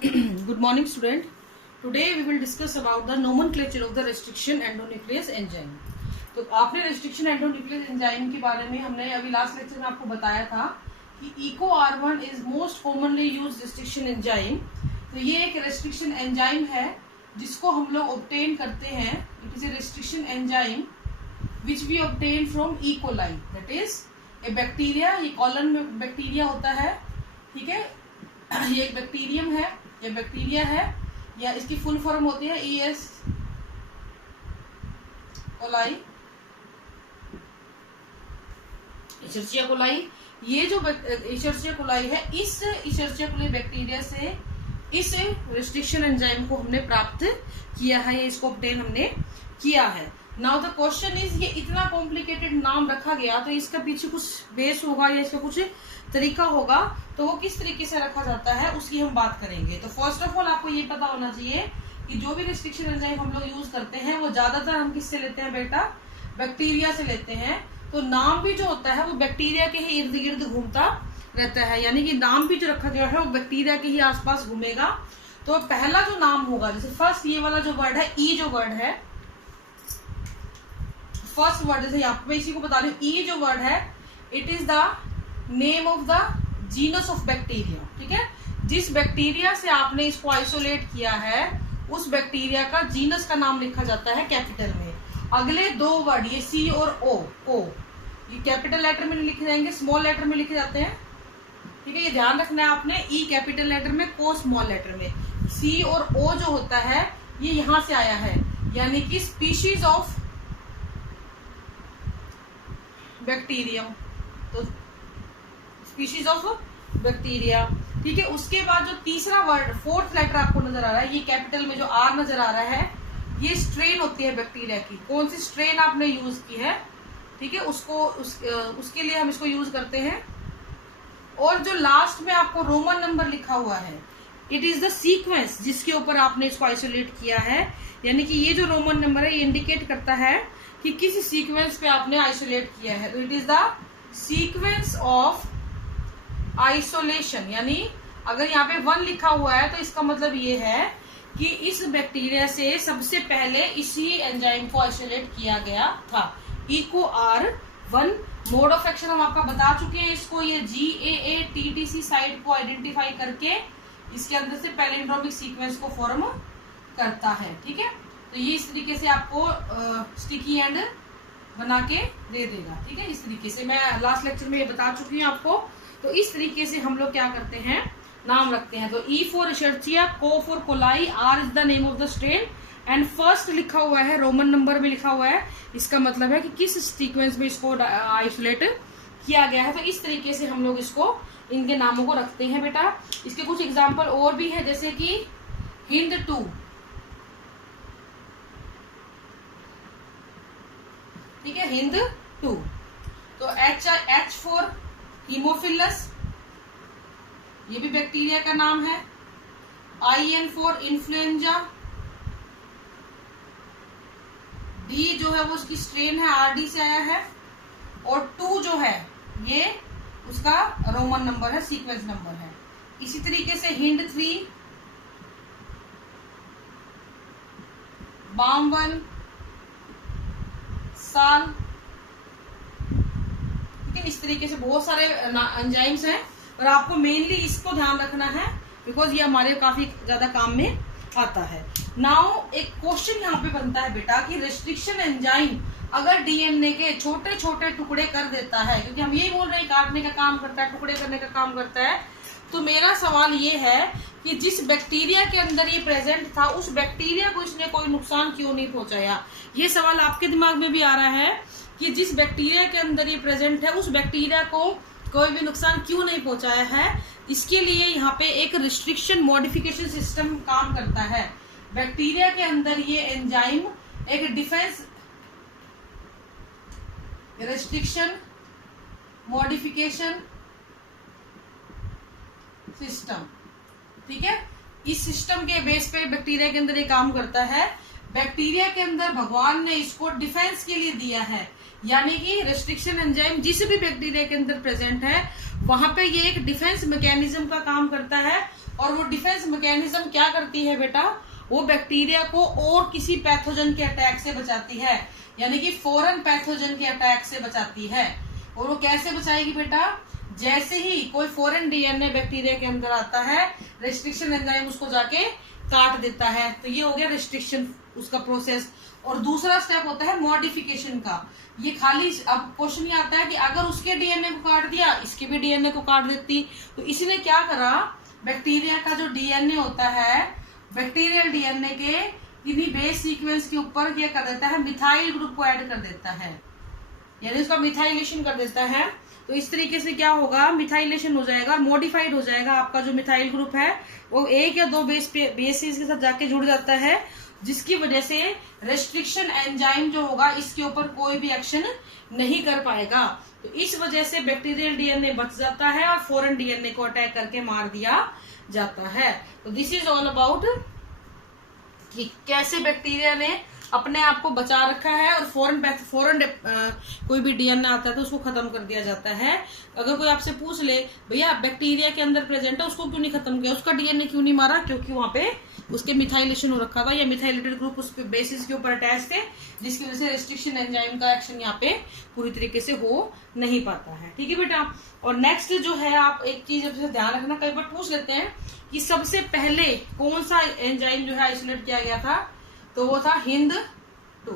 Good morning, student. Today we will discuss about the nomenclature of the restriction endonuclease enzyme. तो आपने restriction endonuclease enzyme के बारे में हमने अभी लास्ट लेक्चर में आपको बताया था कि EcoR1 is most commonly used restriction enzyme. तो ये एक restriction enzyme है जिसको हम लोग obtain करते हैं. It is a restriction enzyme which we obtain from E. coli. That is a bacteria. ये कॉलन में बैक्टीरिया होता है, ठीक है. ये एक बैक्टीरियम है, ये बैक्टीरिया है, या इसकी फुल फॉर्म होती है ES कोलाई, इशर्चिया कोलाई. ये जो इशर्चिया कोलाई है, इस इशर्चिया कोलाई बैक्टीरिया से इस रेस्ट्रिक्शन एंजाइम को हमने प्राप्त किया है, इसको ऑब्टेन हमने किया है. नाउ द क्वेश्चन इज, ये इतना कॉम्प्लिकेटेड नाम रखा गया तो इसका पीछे कुछ बेस होगा या इसका कुछ तरीका होगा, तो वो किस तरीके से रखा जाता है उसकी हम बात करेंगे. तो फर्स्ट ऑफ ऑल आपको ये पता होना चाहिए कि जो भी रेस्ट्रिक्शन एंजाइम हम लोग यूज करते हैं वो ज्यादातर हम किससे लेते हैं बेटा, बैक्टीरिया से लेते हैं. तो नाम भी जो होता है वो बैक्टीरिया के ही इर्द गिर्द घूमता रहता है, यानी कि नाम भी जो रखा गया है वो बैक्टीरिया के ही आसपास घूमेगा. तो पहला जो नाम होगा, जैसे फर्स्ट ये वाला जो वर्ड है, ई जो वर्ड है, फर्स्ट वर्ड, जैसे यहाँ पे इसी को बता रही हूँ, ई जो वर्ड है, it is the name of the genus of bacteria. ठीक है, जिस बैक्टीरिया से आपने इसको आइसोलेट किया है उस बैक्टीरिया का जीनस का नाम लिखा जाता है कैपिटल में. अगले दो वर्ड ये सी और ओ, ये कैपिटल लेटर में लिखे जाएंगे, स्मॉल लेटर में लिखे जाते हैं. ठीक है, ये ध्यान रखना है आपने, ई कैपिटल लेटर में, को स्मॉल लेटर में. सी और ओ जो होता है ये यहां से आया है, यानी कि स्पीशीज ऑफ बैक्टीरियम, तो स्पीशीज ऑफ बैक्टीरिया. ठीक है, उसके बाद जो तीसरा वर्ड, फोर्थ लेटर आपको नजर आ रहा है, ये कैपिटल में जो आर नजर आ रहा है, ये स्ट्रेन होती है बैक्टीरिया की. कौन सी स्ट्रेन आपने यूज की है, ठीक है, उसके लिए हम इसको यूज करते हैं. और जो लास्ट में आपको रोमन नंबर लिखा हुआ है, इट इज द सीक्वेंस जिसके ऊपर आपने इसको आइसोलेट किया है, यानी कि ये जो रोमन नंबर है ये इंडिकेट करता है कि किस सीक्वेंस पे आपने आइसोलेट किया है. तो it is the sequence of isolation, यानी अगर यहाँ पे 1 लिखा हुआ है तो इसका मतलब ये है कि इस बैक्टीरिया से सबसे पहले इसी एंजाइम को आइसोलेट किया गया था. EcoR1 मोड ऑफ एक्शन हम आपका बता चुके हैं इसको, ये GAA-TTC साइट को आइडेंटिफाई करके इसके अंदर से पैलिंड्रोमिक सीक्वेंस को फॉर्म करता है. ठीक है, तो ये इस तरीके से आपको स्टिकी एंड बना के दे देगा. ठीक है, इस तरीके से मैं लास्ट लेक्चर में ये बता चुकी हूँ आपको. तो इस तरीके से हम लोग क्या करते हैं, नाम रखते हैं. तो E फॉर इशर्चिया, को for coli, R is the name of the strain, and first लिखा हुआ है, रोमन नंबर में लिखा हुआ है, इसका मतलब है कि किस सीक्वेंस में इसको आइसोलेट किया गया है. तो इस तरीके से हम लोग इसको, इनके नामों को रखते हैं बेटा. इसके कुछ एग्जाम्पल और भी है, जैसे कि हिंद 2, ठीक है, हिंद 2. तो H फॉर हीमोफिलस, ये भी बैक्टीरिया का नाम है. IN फॉर इन्फ्लुएंजा, D जो है वो उसकी स्ट्रेन है, RD से आया है. और 2 जो है ये उसका रोमन नंबर है, सीक्वेंस नंबर है. इसी तरीके से हिंद 3, BAM1, साल. ठीक है, इस तरीके से बहुत सारे एंजाइम्स हैं और आपको मेनली इसको ध्यान रखना है बिकॉज ये हमारे काफी ज्यादा काम में आता है. नाउ एक क्वेश्चन यहाँ पे बनता है बेटा कि रेस्ट्रिक्शन एंजाइम अगर डीएनए के छोटे छोटे टुकड़े कर देता है, क्योंकि हम यही बोल रहे हैं काटने का काम करता है, टुकड़े करने का काम करता है, तो मेरा सवाल ये है कि जिस बैक्टीरिया के अंदर ये प्रेजेंट था उस बैक्टीरिया को इसने कोई नुकसान क्यों नहीं पहुंचाया. ये सवाल आपके दिमाग में भी आ रहा है कि जिस बैक्टीरिया के अंदर ये प्रेजेंट है उस बैक्टीरिया को कोई भी नुकसान क्यों नहीं पहुंचाया है. इसके लिए यहाँ पे एक रिस्ट्रिक्शन मॉडिफिकेशन सिस्टम काम करता है. बैक्टीरिया के अंदर ये एंजाइम एक डिफेंस रिस्ट्रिक्शन मॉडिफिकेशन सिस्टम, ठीक है, इस सिस्टम के बेस पे बैक्टीरिया के अंदर ये काम करता है. बैक्टीरिया के अंदर भगवान ने इसको डिफेंस के लिए दिया है, यानी कि रेस्ट्रिक्शन एंजाइम जिस भी बैक्टीरिया के अंदर प्रेजेंट है वहां पे ये एक डिफेंस मैकेनिज्म का काम करता है और वो डिफेंस मैकेनिज्म क्या करती है बेटा, वो बैक्टीरिया को और किसी पैथोजन के अटैक से बचाती है, यानी कि फॉरेन पैथोजन के अटैक से बचाती है। और वो कैसे बचाएगी बेटा, जैसे ही कोई फॉरेन डीएनए बैक्टीरिया के अंदर आता है, रेस्ट्रिक्शन एंजाइम उसको जाके काट देता है। तो ये हो गया रेस्ट्रिक्शन उसका प्रोसेस। और दूसरा स्टेप होता है मॉडिफिकेशन का। ये खाली अब क्वेश्चन ये आता है कि अगर उसके डीएनए को काट दिया, इसके भी डीएनए को काट देती, तो इसने क्या करा, बैक्टीरिया का जो डीएनए होता है, बैक्टीरियल डीएनए के इन्हीं बेस सीक्वेंस के ऊपर क्या कर देता है, मिथाइल ग्रुप को ऐड कर देता है, यानी उसका मिथाइलेशन कर देता है। तो इस तरीके से क्या होगा, मिथाइलेशन हो जाएगा, मॉडिफाइड हो जाएगा आपका जो मिथाइल ग्रुप है, वो एक या दो बेसिस के साथ जाके जुड़ जाता है, जिसकी वजह से रेस्ट्रिक्शन एंजाइम जो होगा इसके ऊपर कोई भी एक्शन नहीं कर पाएगा। तो इस वजह से बैक्टीरियल डीएनए बच जाता है और फॉरेन डीएनए को अटैक करके मार दिया जाता है। तो दिस इज ऑल अबाउट कि कैसे बैक्टीरिया ने अपने आप को बचा रखा है और फॉरेन कोई भी डीएनए आता है तो उसको खत्म कर दिया जाता है। अगर कोई आपसे पूछ ले भैया बैक्टीरिया के अंदर प्रेजेंट है उसको क्यों नहीं खत्म किया, उसका डीएनए क्यों नहीं मारा, क्योंकि वहां पे उसके मिथाइलेशन हो रखा था या मिथाइलेटेड ग्रुप उस बेसिस के ऊपर अटैच थे, जिसकी वजह से रेस्ट्रिक्शन एंजाइम का एक्शन यहाँ पे पूरी तरीके से हो नहीं पाता है। ठीक है बेटा। और नेक्स्ट जो है, आप एक चीज ध्यान रखना, कई बार पूछ लेते हैं कि सबसे पहले कौन सा एंजाइम जो है आइसोलेट किया गया था, तो वो था हिंद 2।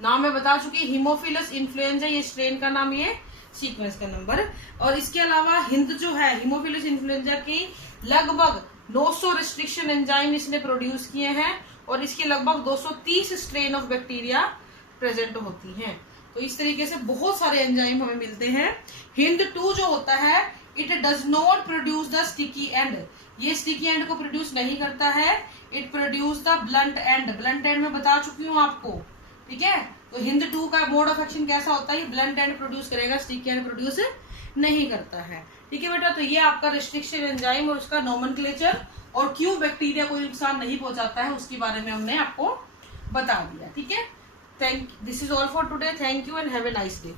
नाम मैं बता चुकी, हीमोफिलस इन्फ्लुएंजा ये स्ट्रेन का नाम, ये सीक्वेंस का नंबर। और इसके अलावा हिंद जो है, हीमोफिलस इन्फ्लुएंजा की लगभग 900 रेस्ट्रिक्शन एंजाइम इसने प्रोड्यूस किए हैं और इसके लगभग 230 स्ट्रेन ऑफ बैक्टीरिया प्रेजेंट होती हैं। तो इस तरीके से बहुत सारे एंजाइम हमें मिलते हैं। हिंद 2 जो होता है, it does not produce the sticky and, ये स्टिकी एंड को प्रोड्यूस नहीं करता है, it produce the blunt and. Blunt and में बता चुकी हूँ आपको, ठीक है। तो हिंद 2 का मोड ऑफ एक्शन कैसा होता है, ब्लंट एंड प्रोड्यूस करेगा, स्टिकी एंड प्रोड्यूस नहीं करता है। ठीक है बेटा। तो ये आपका रेस्ट्रिक्शन एंजाइम और उसका नोमेनक्लेचर और क्यों बैक्टीरिया कोई नुकसान नहीं पहुंचाता है उसके बारे में हमने आपको बता दिया। ठीक है। This is all for today. Thank you and have a nice day.